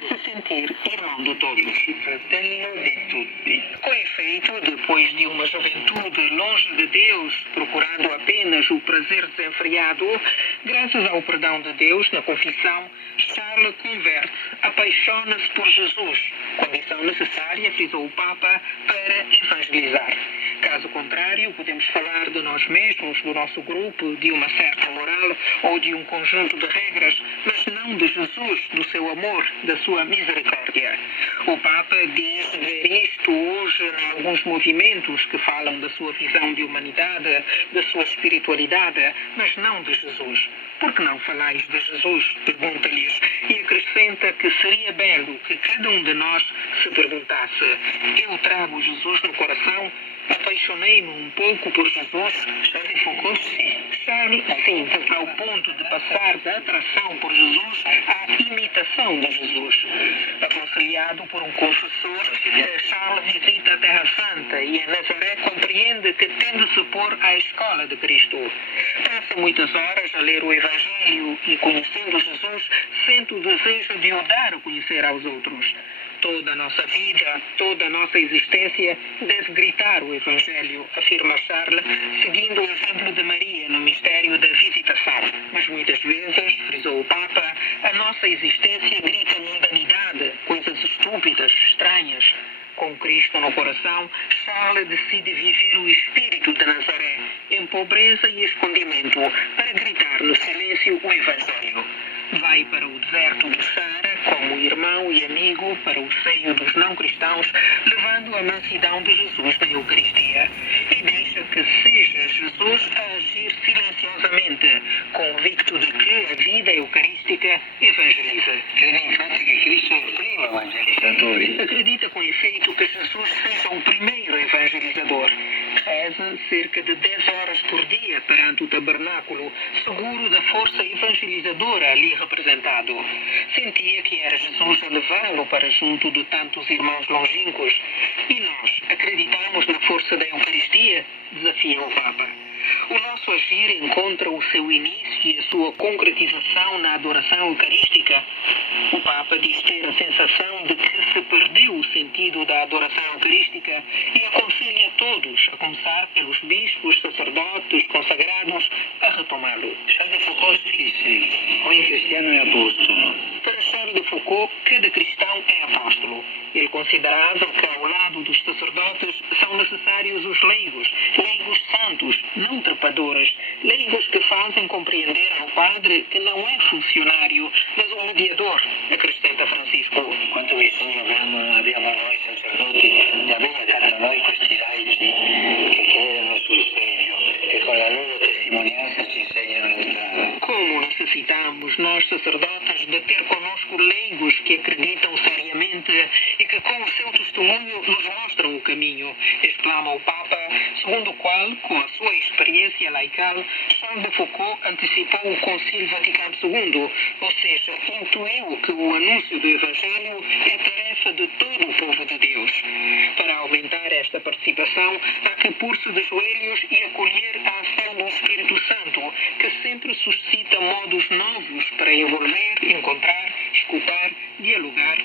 se sentir irmão de todos. Fratello di tutti. Com efeito, depois de uma juventude longe de Deus, procurando apenas o prazer desenfreado, graças ao perdão de Deus na confissão, Charles converte, apaixona-se por Jesus, condição necessária, frisou o Papa, para evangelizar. Caso contrário, podemos falar de nós mesmos, do nosso grupo, de uma certa moral ou de um conjunto de regras, mas não de Jesus, do seu amor, da sua misericórdia. O Papa diz ver isto hoje em alguns movimentos que falam da sua visão de humanidade, da sua espiritualidade, mas não de Jesus. Por que não falais de Jesus? Pergunta-lhes e acrescenta que seria belo que cada um de nós se perguntasse: eu trago Jesus no coração? Apaixonei-me um pouco por Jesus? Charles Foucault, sim. Charles, sim, ao ponto de passar da atração por Jesus à imitação de Jesus. Aconselhado por um confessor, Charles visita a Terra Santa e em Nazaré compreende que tem de se pôr à escola de Cristo. Passa muitas horas a ler o Evangelho e, conhecendo Jesus, sente o desejo de o dar a conhecer aos outros. Toda a nossa vida, toda a nossa existência deve gritar o Evangelho, afirma Charles, seguindo o exemplo de Maria no mistério da visitação. Mas muitas vezes, frisou o Papa, a nossa existência grita mundanidade, coisas estúpidas, estranhas. Com Cristo no coração, Charles decide viver o espírito de Nazaré, em pobreza e escondimento, para gritar no silêncio o Evangelho. Vai para o deserto do Sara como irmão e amigo para o seio dos não-cristãos, levando a mansidão de Jesus na Eucaristia. E deixa que seja Jesus a agir silenciosamente, convicto de que a vida eucarística evangeliza. Crede infatti che Cristo è il primo evangelizatore. Acredita com efeito que Jesus seja o primeiro evangelizador. Reza cerca de 10 horas por dia perante o tabernáculo, seguro da força evangelizadora ali representado. Sentia que era Jesus a levá-lo para junto de tantos irmãos longínquos. E nós acreditamos na força da Eucaristia? Desafia o Papa. O nosso agir encontra o seu início e a sua concretização na adoração eucarística. O Papa diz ter a sensação de que se perdeu o sentido da adoração eucarística e aconselha a todos, a começar pelos bispos, sacerdotes, consagrados, a retomá-lo. Charles de Foucault disse: ogni cristiano è apostolo. Para Charles de Foucault, cada cristão é apóstolo. Ele considerava que ao lado dos sacerdotes são necessários os leigos, leigos santos, não trepadores, leigos que fazem compreender ao padre que não é funcionário, mas um mediador, acrescenta Francisco. Quanto bisogno abbiamo noi sacerdoti di avere accanto a noi questi laici che credono sul serio e con la loro testimonianza ci insegnano la strada. Como necessitamos, nós sacerdotes, de ter conosco leigos que acreditam seriamente e que com o seu testemunho nos mostram o caminho, exclama o Papa, segundo o qual, com a sua experiência laical, Charles de Foucault antecipou o Concílio Vaticano II, ou seja, intuiu que o anúncio do Evangelho é tarefa de todo o povo de Deus. Para aumentar esta participação, há que pôr-se de joelhos e acolher a ação do Espírito Santo, que sempre suscita modos novos para envolver, encontrar, escutar, dialogar,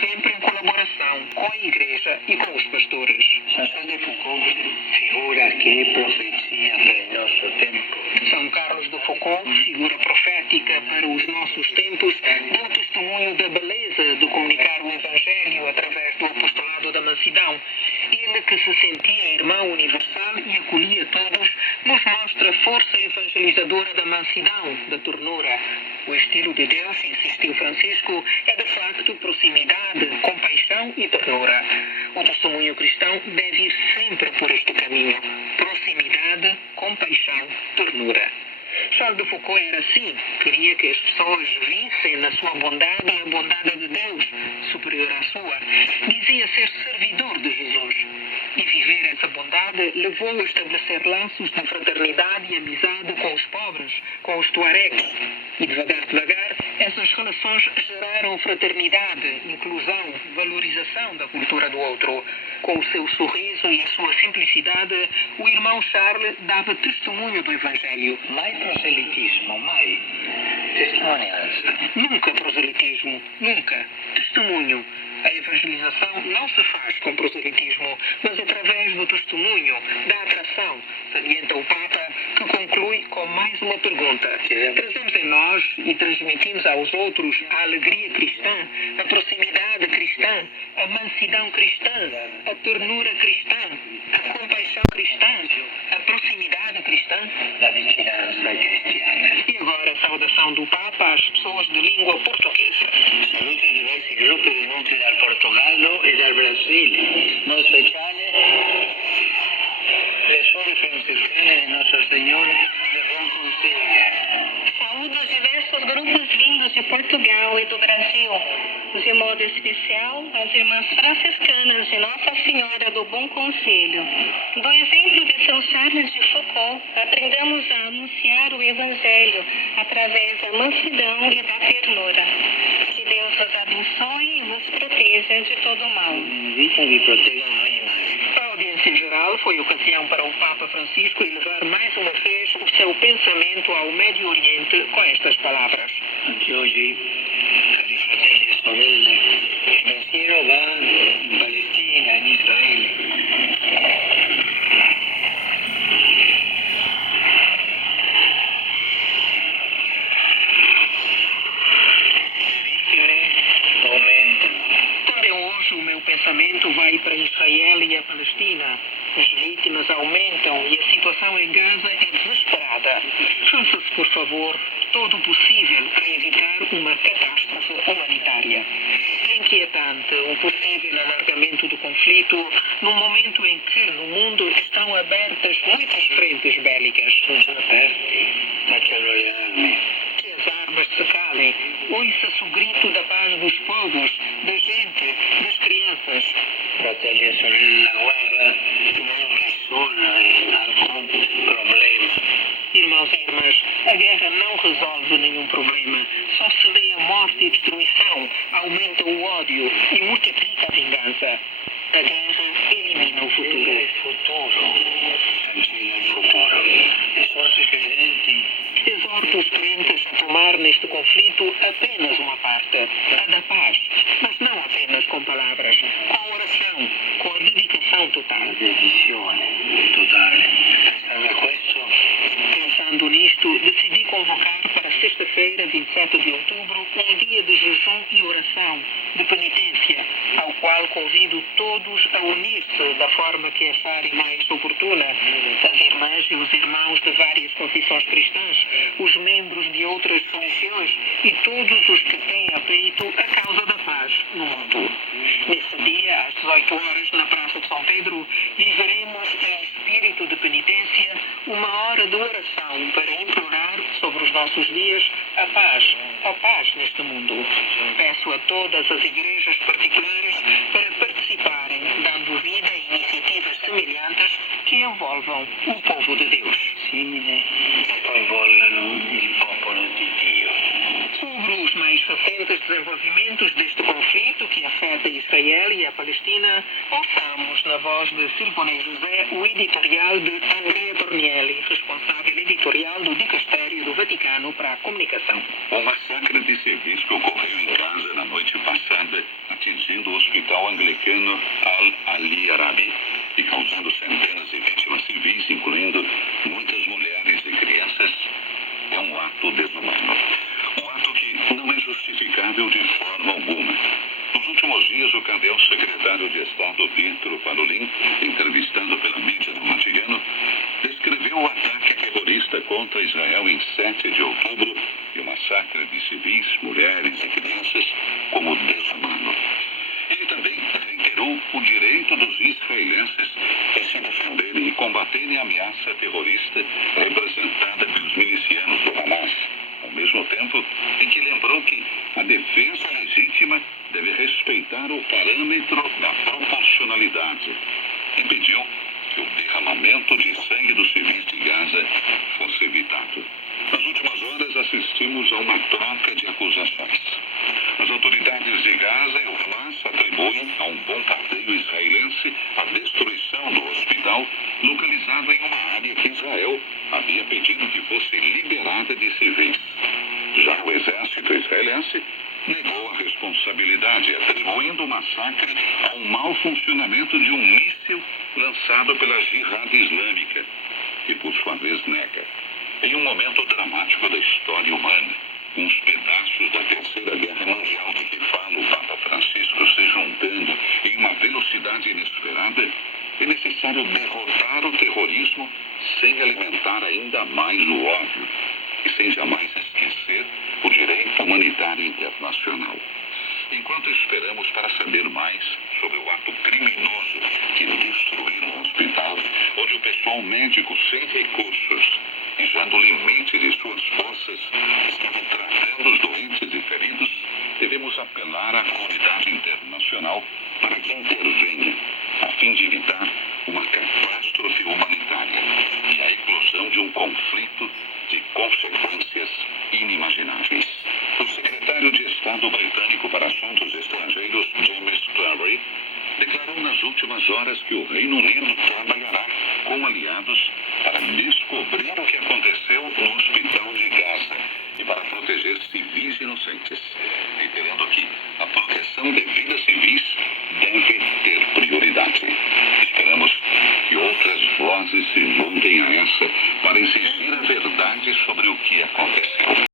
sempre em colaboração com a Igreja e com os pastores. Charles de Foucault figura que é profecia para o nosso tempo. São Carlos de Foucault, figura profética para os nossos tempos, deu testemunho da beleza de comunicar o Evangelho através do apostolado da mansidão. Ele que se sentia irmão universal e acolhia todos, nos mostra a força evangelizadora da mansidão, da ternura. O estilo de Deus, insistiu Francisco, é de facto proximidade, compaixão e ternura. O testemunho cristão deve ir sempre por este caminho. Proximidade, compaixão, ternura. Charles de Foucault era assim. Queria que as pessoas vissem na sua bondade a bondade de Deus, superior à sua. Dizia ser servidor de Jesus. E viver essa bondade levou-o a estabelecer laços de fraternidade e amizade com os pobres, com os tuaregs. E devagar, essas relações geraram fraternidade, inclusão, valorização da cultura do outro. Com o seu sorriso e a sua simplicidade, o irmão Charles dava testemunho do Evangelho. Mai proselitismo, mai. Testimonianza. Nunca proselitismo, nunca. Testemunho. A evangelização não se faz com proselitismo, mas através do testemunho, da atração, salienta o Papa, que conclui com mais uma pergunta. Trazemos em nós e transmitimos aos outros a alegria cristã, a proximidade cristã, a mansidão cristã, a ternura cristã, a compaixão cristã, a proximidade cristã. La vicinanza cristiana. E agora a saudação do Papa às pessoas de língua portuguesa. Saluti diversi gruppi venuti dal Portogallo e dal Brasile, in speciale le suore francescane di Nostro Signore del Buon Consiglio. Saúdo os diversos grupos vindos de Portugal e do Brasil, de modo especial as irmãs franciscanas de Nossa Senhora do Bom Conselho. Do exemplo de São Charles de Foucault, aprendamos a anunciar o Evangelho através da mansidão e da ternura. Que Deus os abençoe e vos proteja de todo mal. Invita e vi proteggono ogni male. A audiência geral foi ocasião para o Papa Francisco elevar mais uma vez o seu pensamento ao Médio Oriente com estas palavras. Anche oggi, cari fratelli e sorelle, il pensiero va in Palestina, in Israele. Também hoje o meu pensamento vai para Israel e a Palestina. As vítimas aumentam e a situação em Gaza é desesperada. Faça-se, por favor, todo o possível para evitar uma catástrofe humanitária. É inquietante o possível alargamento do conflito num momento em que no mundo estão abertas muitas frentes bélicas. Sono aperti, tacciano le armi. Que as armas se calem, ouça-se o grito da paz dos povos, da gente, das crianças. Fratelli e sorelle, la guerra non risolve alcun problema. Irmãos e irmãs, a guerra não resolve nenhum problema, só semeia morte e destruição, aumenta o ódio e multiplica a vingança. A guerra elimina o futuro. Il futuro, cancella il futuro. Esorto i credenti Exorto os crentes a tomar neste conflito apenas uma parte, a da paz, mas não apenas com palavras, com a oração, com a dedicação total. dedizione totale. Pensando a questo, Pensando nisto, decidi convocar para sexta-feira, 27 de outubro, um dia de jejum e oração, de penitência, ao qual convido todos a unir-se da forma que acharem mais oportuna. As irmãs e os irmãos de várias confissões cristãs, os membros de outras religiões e todos os que têm a peito a causa da paz no mundo. Nesse dia, às 18 horas, na Praça de São Pedro, viveremos em espírito de penitência uma hora de oração para implorar sobre os nossos dias a paz neste mundo. Peço a todas as igrejas particulares para participarem, dando vida a iniciativas semelhantes que envolvam o povo de Deus. simile che coinvolgano il popolo di Dio. Sobre os mais recentes desenvolvimentos deste conflito que afeta Israel e a Palestina, ouçamos na voz de Silvonei José o editorial de Andrea Tornielli, responsável editorial do Dicastério do Vaticano para a Comunicação. O massacre de civis que ocorreu em Gaza na noite passada, atingindo o hospital anglicano Al-Ali Arabi e causando centenas de vítimas civis, incluindo muitas mulheres e crianças, é um ato desumano. Um ato que não é justificável de forma alguma. Nos últimos dias, o cardeal secretário de Estado Pietro Parolin, entrevistado pela mídia do Vaticano, descreveu o ataque terrorista contra Israel em 7 de outubro e o massacre de civis, mulheres e crianças como desumano. Ele também reiterou o direito dos israelenses a se defenderem e combaterem a ameaça terrorista representada pelos milicianos do Hamas, ao mesmo tempo em que lembrou que a defesa legítima deve respeitar o parâmetro da proporcionalidade e pediu que o derramamento de sangue dos civis de Gaza fosse evitado. Nas últimas horas, assistimos a uma troca de acusações. As autoridades de Gaza e o Hamas atribuem a um bombardeio israelense a destruição do hospital localizado em uma área que Israel havia pedido que fosse liberada de civis. Já o exército israelense negou a responsabilidade, atribuindo o massacre ao mau funcionamento de um míssil lançado pela Jihad Islâmica, que por sua vez nega. Em um momento dramático da história humana, com os pedaços da Terceira Guerra Mundial de que fala o Papa Francisco se juntando em uma velocidade inesperada, é necessário derrotar o terrorismo sem alimentar ainda mais o ódio e sem jamais esquecer o direito humanitário internacional. Enquanto esperamos para saber mais sobre o ato criminoso que destruiu um hospital, onde o pessoal médico sem recursos e já no limite de suas forças estava tratando os doentes e feridos, devemos apelar à comunidade internacional para que intervenha, a fim de evitar uma catástrofe humanitária e a eclosão de um conflito de consequências inimagináveis. O secretário de Estado britânico para Assuntos Estrangeiros, James Cleverly, declarou nas últimas horas que o Reino Unido trabalhará com aliados para descobrir o que aconteceu no hospital de Gaza e para proteger civis inocentes, reiterando que a proteção de vidas civis deve ter prioridade. Esperamos que outras vozes se juntem a essa para exigir a verdade sobre o que aconteceu.